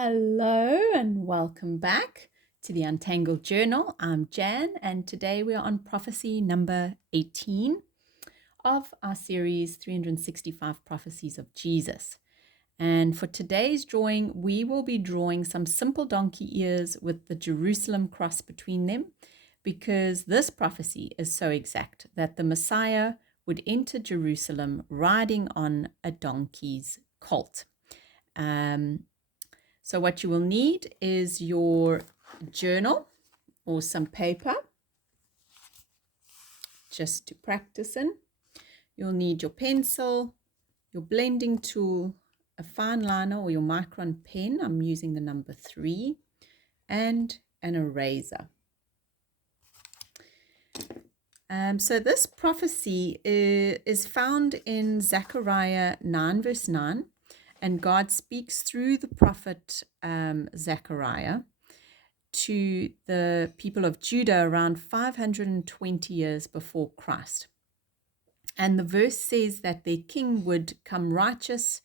Hello and welcome back to the Untangled Journal. I'm Jan, and today we are on prophecy number 18 of our series 365 Prophecies of Jesus. And for today's drawing, we will be drawing some simple donkey ears with the Jerusalem cross between them, because this prophecy is so exact that the Messiah would enter Jerusalem riding on a donkey's colt. So what you will need is your journal or some paper just to practice in. You'll need your pencil, your blending tool, a fine liner or your micron pen. I'm using the number 3, and an eraser. So this prophecy is found in Zechariah 9 verse 9. And God speaks through the prophet Zechariah to the people of Judah around 520 years before Christ. And the verse says that their king would come righteous,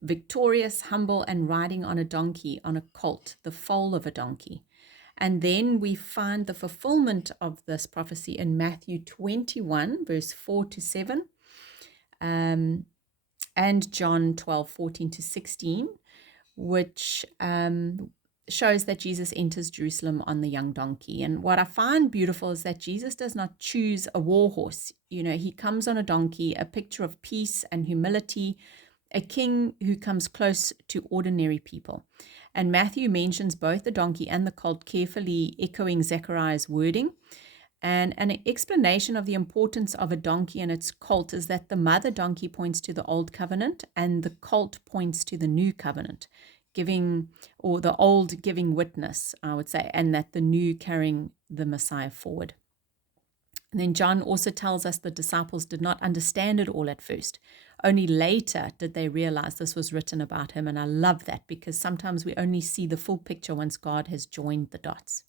victorious, humble, and riding on a donkey, on a colt, the foal of a donkey. And then we find the fulfillment of this prophecy in Matthew 21, verse 4 to 7. And John 12, 14 to 16, which shows that Jesus enters Jerusalem on the young donkey. And what I find beautiful is that Jesus does not choose a war horse. He comes on a donkey, a picture of peace and humility, a king who comes close to ordinary people. And Matthew mentions both the donkey and the colt, carefully echoing Zechariah's wording. And an explanation of the importance of a donkey and its colt is that the mother donkey points to the old covenant and the colt points to the new covenant, the old giving witness, I would say, and that the new carrying the Messiah forward. And then John also tells us the disciples did not understand it all at first. Only later did they realize this was written about him. And I love that, because sometimes we only see the full picture once God has joined the dots.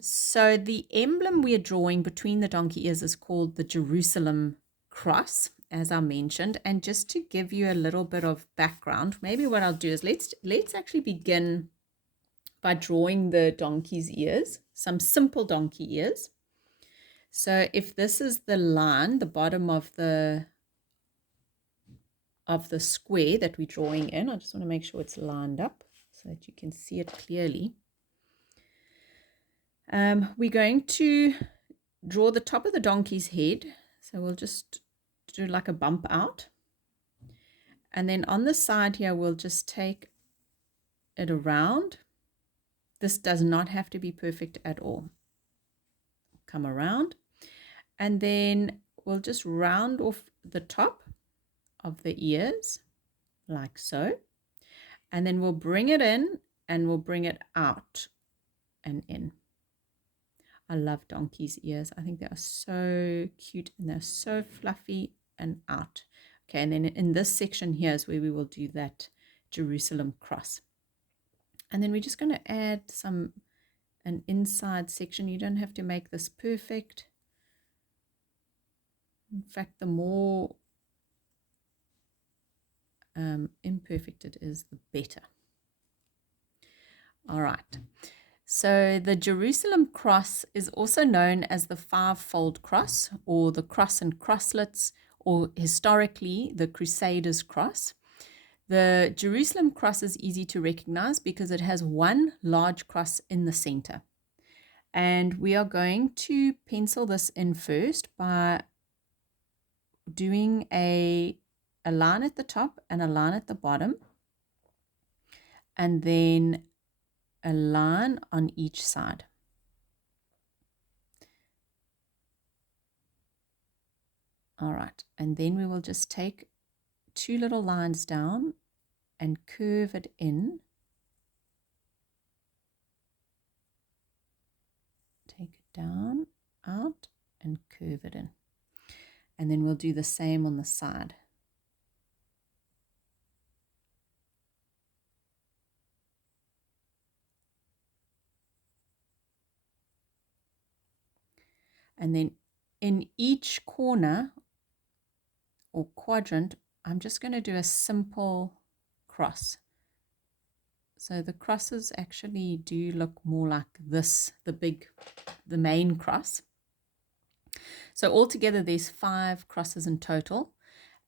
So the emblem we are drawing between the donkey ears is called the Jerusalem cross, as I mentioned. And just to give you a little bit of background, maybe what I'll do is let's actually begin by drawing the donkey's ears, some simple donkey ears. So if this is the line, the bottom of the square that we're drawing in, I just want to make sure it's lined up so that you can see it clearly. We're going to draw the top of the donkey's head. So we'll just do like a bump out. And then on the side here, we'll just take it around. This does not have to be perfect at all. Come around. And then we'll just round off the top of the ears, like so. And then we'll bring it in and we'll bring it out and in. I love donkey's ears. I think they are so cute and they're so fluffy and out. Okay, and then in this section here is where we will do that Jerusalem cross. And then we're just going to add an inside section. You don't have to make this perfect. In fact, the more imperfect it is, the better. All right. So the Jerusalem cross is also known as the five-fold cross, or the cross and crosslets, or historically the Crusaders' cross. The Jerusalem cross is easy to recognize because it has one large cross in the center. And we are going to pencil this in first by doing a line at the top and a line at the bottom, and then a line on each side. All right, and then we will just take 2 little lines down and curve it in. Take it down, out, and curve it in. And then we'll do the same on the side. And then in each corner or quadrant, I'm just going to do a simple cross. So the crosses actually do look more like this, the main cross. So altogether, there's 5 crosses in total.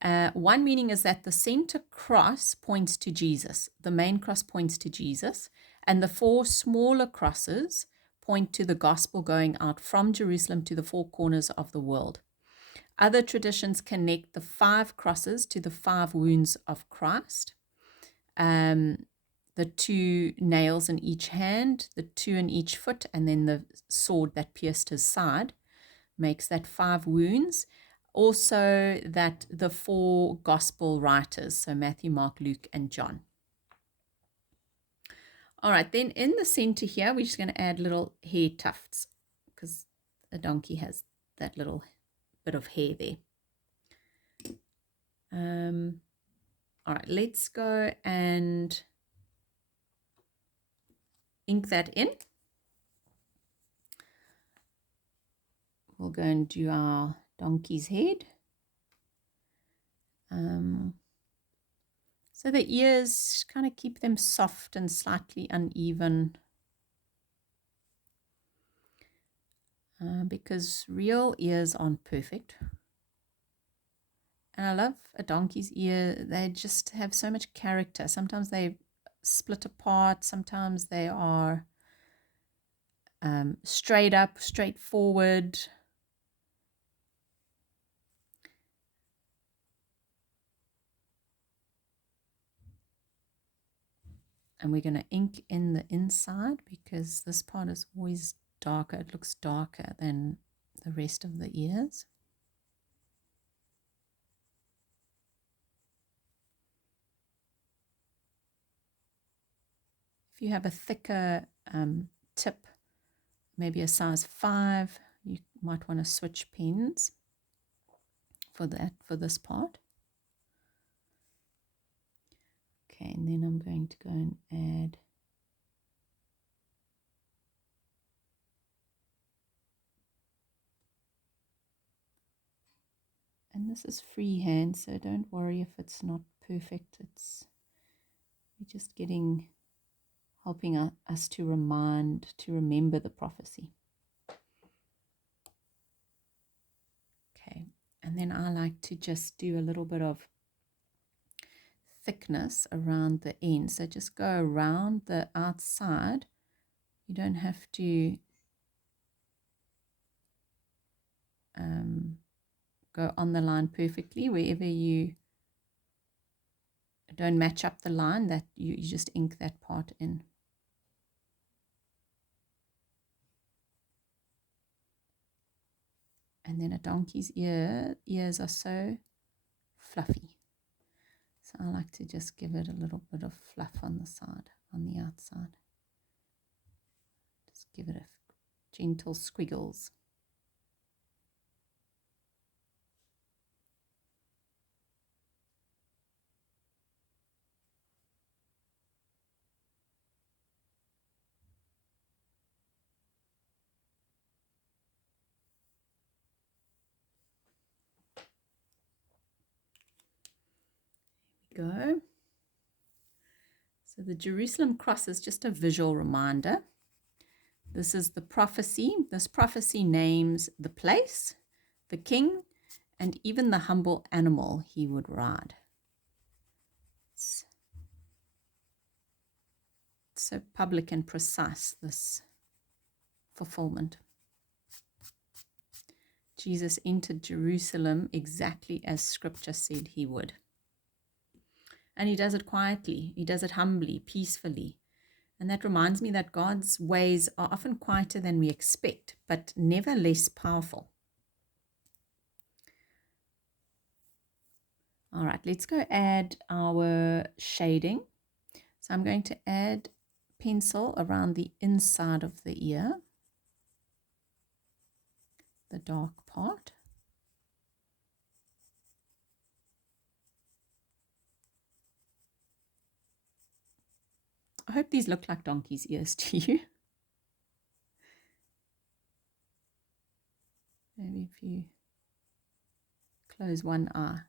One meaning is that the center cross points to Jesus. The main cross points to Jesus. And the 4 smaller crosses point to the gospel going out from Jerusalem to the 4 corners of the world. Other traditions connect the 5 crosses to the 5 wounds of Christ. The 2 nails in each hand, the 2 in each foot, and then the sword that pierced his side makes that 5 wounds. Also, that the 4 gospel writers, so Matthew, Mark, Luke, and John. All right, then in the center here, we're just going to add little hair tufts because the donkey has that little bit of hair there. All right, let's go and ink that in. We'll go and do our donkey's head. So the ears, kind of keep them soft and slightly uneven. Because real ears aren't perfect. And I love a donkey's ear. They just have so much character. Sometimes they split apart. Sometimes they are straight up, straightforward. And we're going to ink in the inside because this part is always darker. It looks darker than the rest of the ears. If you have a thicker tip, maybe a size 5, you might want to switch pens for this part. Okay, and then I'm going to go and add and this is freehand, so don't worry if it's not perfect. We're just helping us to remember the prophecy. Okay, and then I like to just do a little bit of thickness around the end. So just go around the outside. You don't have to go on the line perfectly. Wherever you don't match up the line, that you just ink that part in. And then a donkey's ears are so fluffy. So I like to just give it a little bit of fluff on the side, on the outside. Just give it a gentle squiggles. Go. So the Jerusalem cross is just a visual reminder. This is the prophecy. This prophecy names the place, the king, and even the humble animal he would ride. It's so public and precise, this fulfillment. Jesus entered Jerusalem exactly as Scripture said he would. And he does it quietly. He does it humbly, peacefully. And that reminds me that God's ways are often quieter than we expect, but never less powerful. All right, let's go add our shading. So I'm going to add pencil around the inside of the ear, the dark part. I hope these look like donkey's ears to you. Maybe if you close one eye,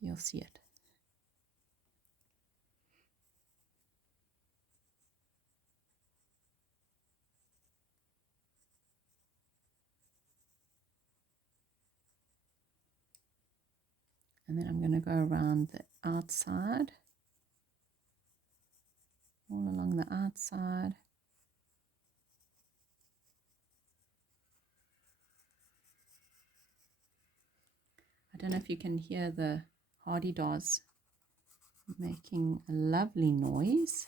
you'll see it. And then I'm going to go around the outside, all along the outside. I don't know if you can hear the hardy-daws making a lovely noise.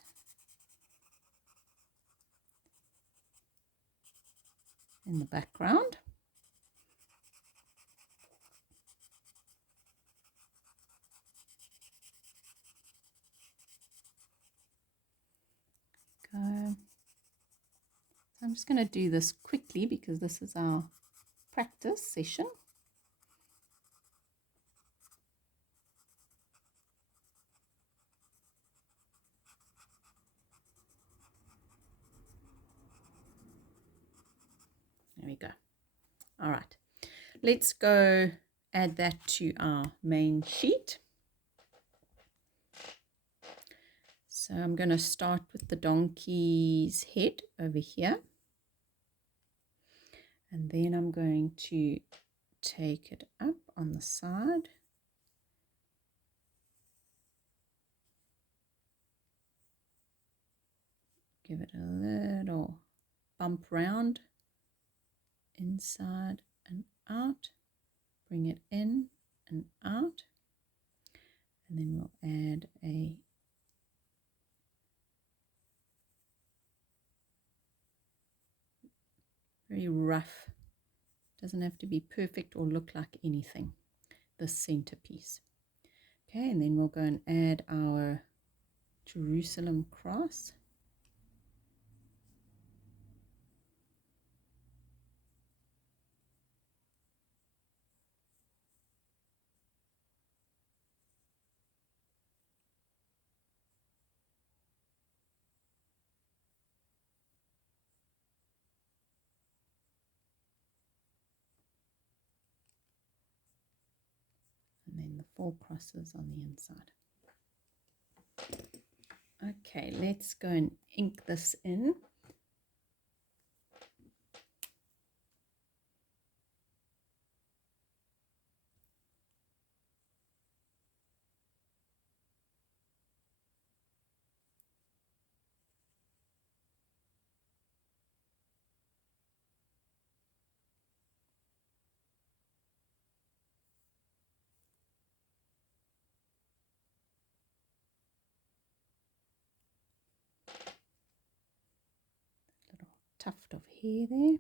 In the background. Go. So I'm just going to do this quickly because this is our practice session. There we go. All right. Let's go add that to our main sheet. So I'm going to start with the donkey's head over here. And then I'm going to take it up on the side. Give it a little bump round, inside and out. Bring it in and out. And then we'll add a very rough, doesn't have to be perfect or look like anything, the centerpiece. Okay, and then we'll go and add our Jerusalem cross. And then the 4 crosses on the inside. Okay, let's go and ink this in. Little tuft of hair there. And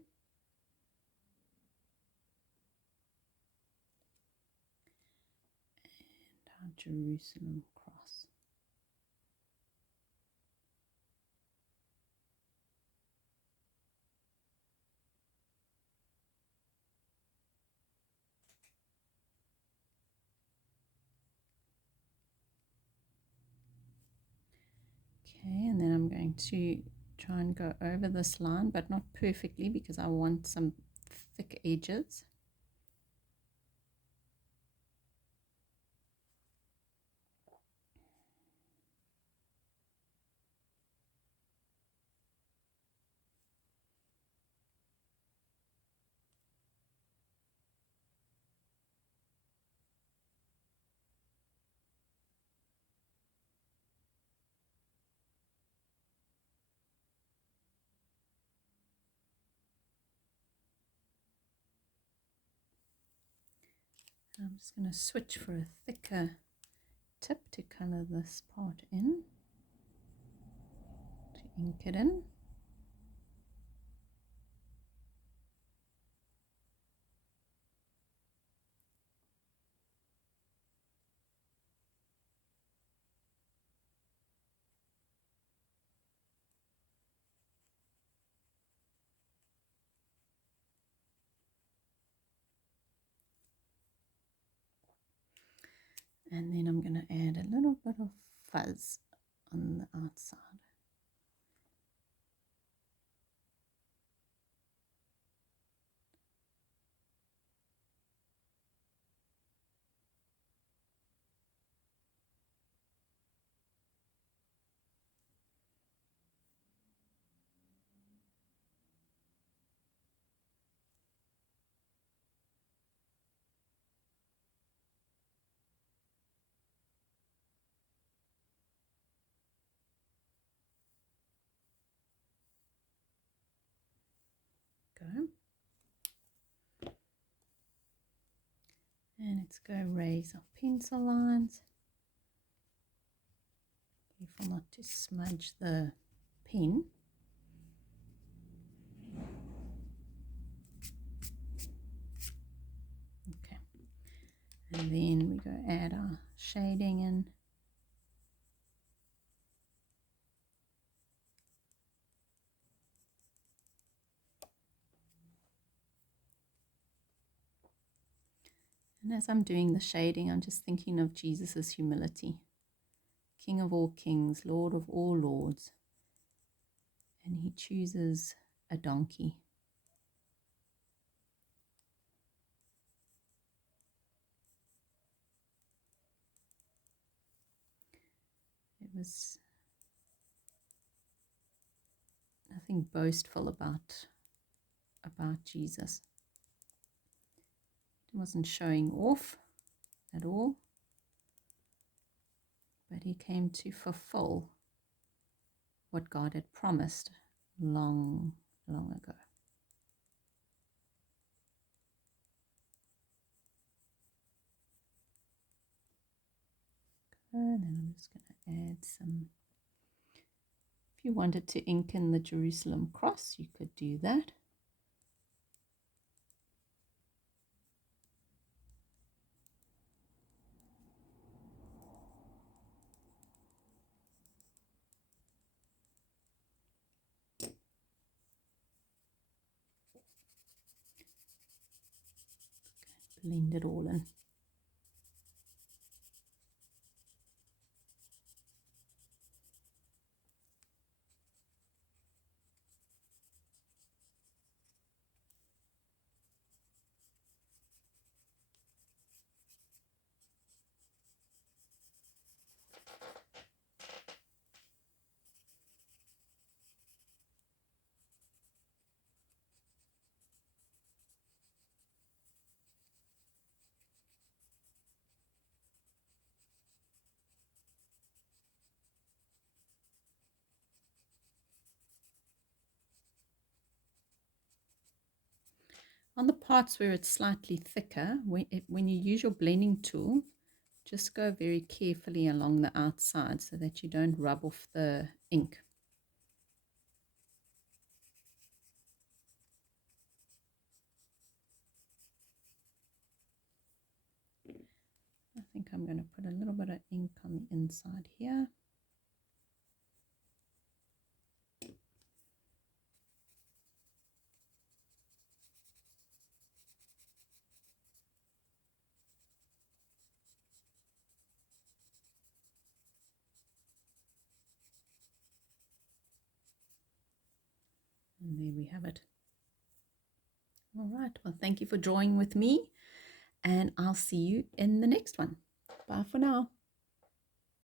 our Jerusalem cross. Okay, and then I'm going to try and go over this line, but not perfectly because I want some thick edges. I'm just going to switch for a thicker tip to color this part in, to ink it in. And then I'm going to add a little bit of fuzz on the outside. go. And let's go raise our pencil lines. Careful not to smudge the pen. Okay. And then we go add our shading in. And as I'm doing the shading, I'm just thinking of Jesus' humility. King of all kings, Lord of all lords. And he chooses a donkey. It was nothing boastful about Jesus. He wasn't showing off at all, but he came to fulfill what God had promised long, long ago. And then I'm just going to add some. If you wanted to ink in the Jerusalem cross, you could do that. Blend it all in. On the parts where it's slightly thicker, when you use your blending tool, just go very carefully along the outside so that you don't rub off the ink. I think I'm going to put a little bit of ink on the inside here. And there we have it. All right. Well, thank you for drawing with me, and I'll see you in the next one. Bye for now.